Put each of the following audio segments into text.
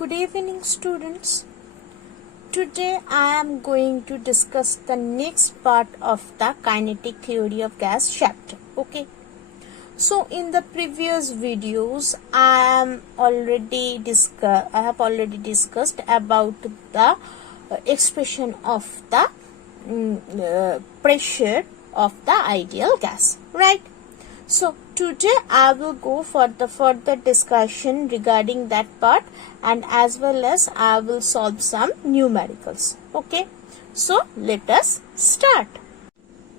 Good evening, students. Today I am going to discuss the next part of the kinetic theory of gas chapter. Okay. So in the previous videos I have already discussed about the expression of the pressure of the ideal gas, right? So today I will go for the further discussion regarding that part, and as well as I will solve some numericals. Okay, so let us start.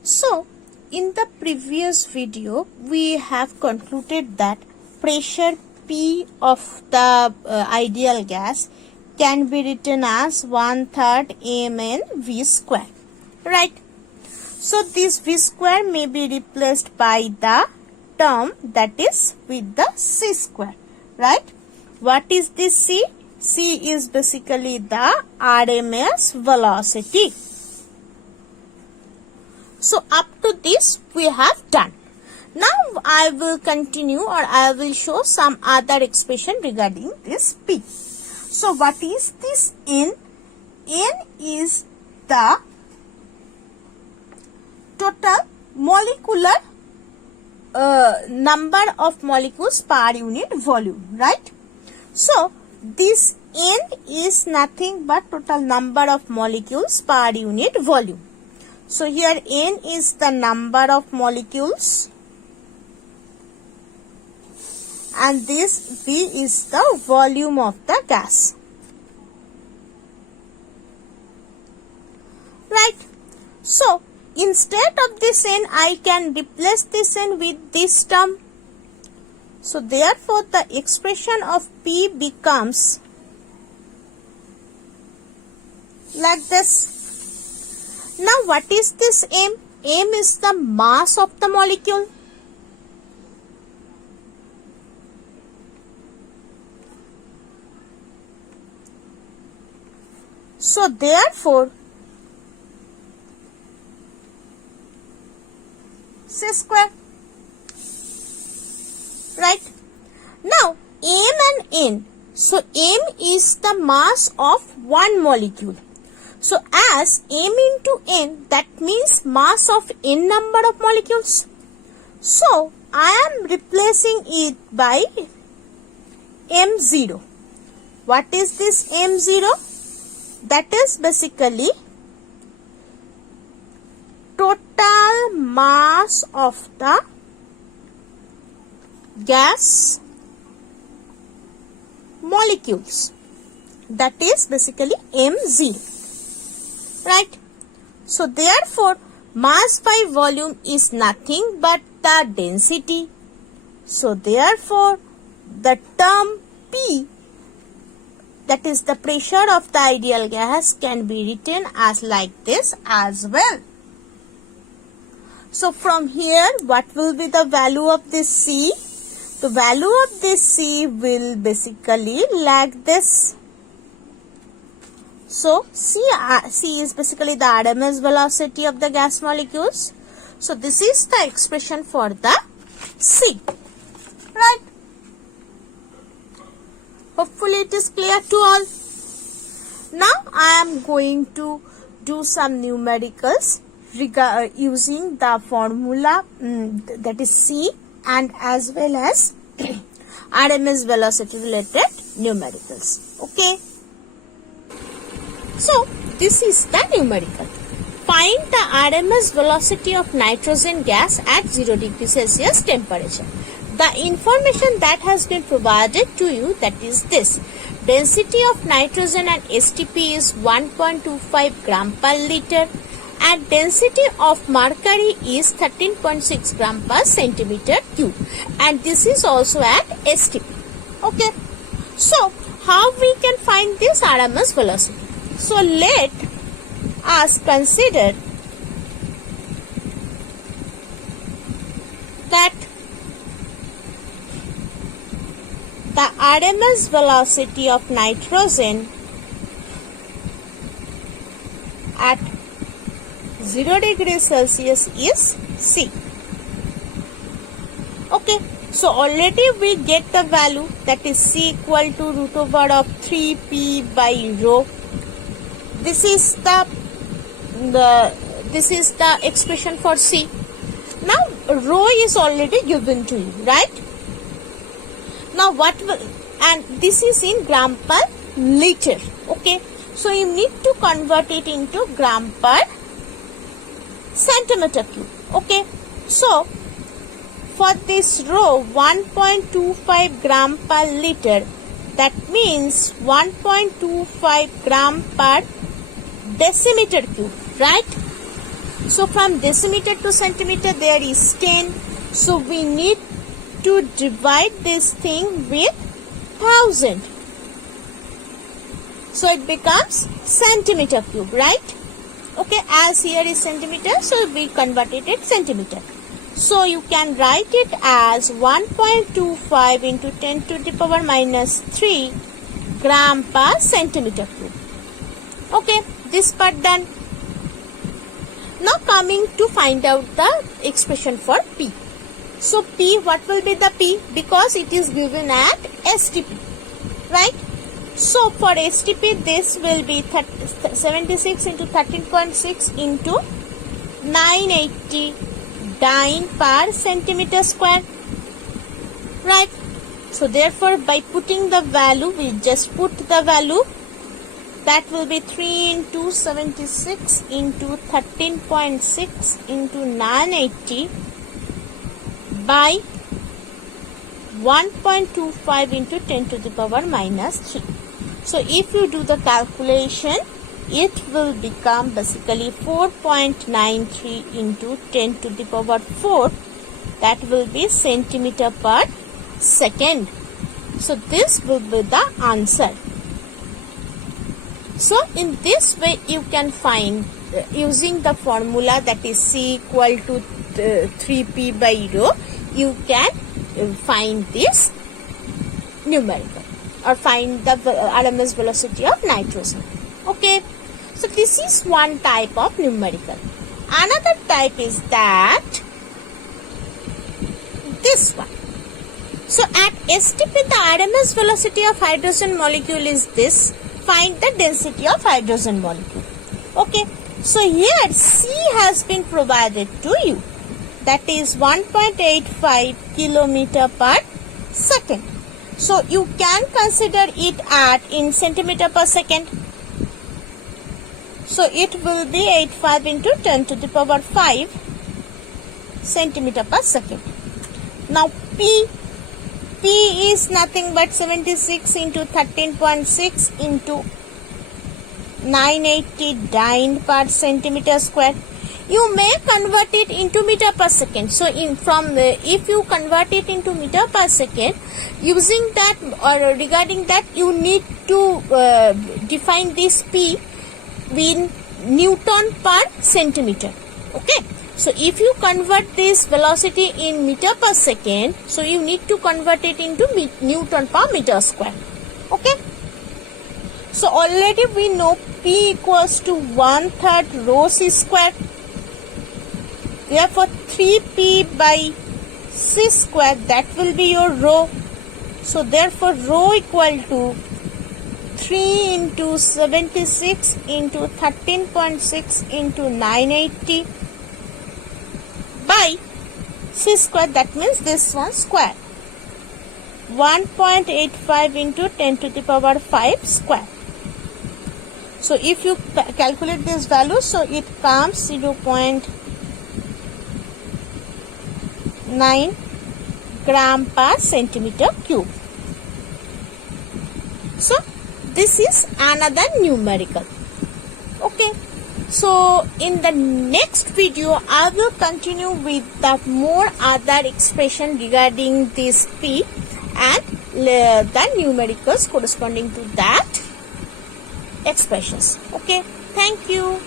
So in the previous video we have concluded that pressure P of the ideal gas can be written as 1/3 mn V square, right? So this V square may be replaced by the term that is with the C square, right? What is this C? C is basically the RMS velocity. So up to this we have done. Now I will continue, or I will show some other expression regarding this P. So what is this N? N is the total molecular number of molecules per unit volume, right? So this N is nothing but total number of molecules per unit volume. So here N is the number of molecules and this V is the volume of the gas, right? So instead of this N, I can replace this N with this term. So therefore the expression of P becomes like this. Now what is this M? M is the mass of the molecule. So therefore C square, right? Now M and N. So M is the mass of one molecule. So as M into N, that means mass of N number of molecules. So I am replacing it by M0. What is this M0? That is basically total mass of the gas molecules. That is basically M0. Right? So therefore mass by volume is nothing but the density. So therefore the term P, that is the pressure of the ideal gas, can be written as like this as well. So from here what will be the value of this C? The value of this C will basically like this. So C is basically the RMS velocity of the gas molecules. So this is the expression for the C, right? Hopefully it is clear to all. Now I am going to do some numericals using the formula that is C and as well as RMS velocity related numericals. Okay. So this is the numerical. Find the RMS velocity of nitrogen gas at 0 degree Celsius temperature. The information that has been provided to you, that is this. Density of nitrogen and STP is 1.25 gram per liter and density of mercury is 13.6 gram per centimeter cube, and this is also at STP. Okay. So how we can find this RMS velocity? So let us consider that the RMS velocity of nitrogen at 0 degree Celsius is C. Okay. So already we get the value, that is c equal to root over of 3p by rho. This is the expression for c. Now rho is already given to you, right? Now and this is in gram per liter. Okay, so you need to convert it into gram per centimeter cube. Okay, so for this rho 1.25 gram per liter, that means 1.25 gram per decimeter cube, right? So from decimeter to centimeter there is 10. So we need to divide this thing with 1000. So it becomes centimeter cube, right? Okay, as here is centimeter, so we converted it centimeter. So you can write it as 1.25 into 10 to the power minus 3 gram per centimeter cube. Okay, this part done. Now coming to find out the expression for P. So P, what will be the P? Because it is given at STP, right? So for STP, this will be 76 into 13.6 into 980 dyne per centimeter square, right? So therefore, by putting the value, we just put the value. That will be 3 into 76 into 13.6 into 980 by 1.25 into 10 to the power minus 3. So if you do the calculation, it will become basically 4.93 into 10 to the power 4. That will be centimeter per second. So this will be the answer. So in this way you can find using the formula, that is c equal to 3p by rho, you can find this numerical or find the RMS velocity of nitrogen. Okay, so this is one type of numerical. Another type is that this one. So at STP the RMS velocity of hydrogen molecule is this. Find the density of hydrogen molecule. Okay, so here C has been provided to you, that is 1.85 kilometer per second. So you can consider it at in centimeter per second. So it will be 85 into 10 to the power 5 centimeter per second. Now P is nothing but 76 into 13.6 into 980 dyne per centimeter square. You may convert it into meter per second. So if you convert it into meter per second, using that or regarding that, you need to define this P in Newton per centimeter. Okay. So if you convert this velocity in meter per second, so you need to convert it into Newton per meter square. Okay. So already we know P equals to 1/3 rho c square. Therefore 3p by c square, that will be your rho. So therefore rho equal to 3 into 76 into 13.6 into 980 by c square, that means this one square, 1.85 into 10 to the power 5 square. So if you calculate this value, so it comes 0.9 gram per centimeter cube. So this is another numerical. Okay. So in the next video, I will continue with the more other expression regarding this P and the numericals corresponding to that expressions. Okay, thank you.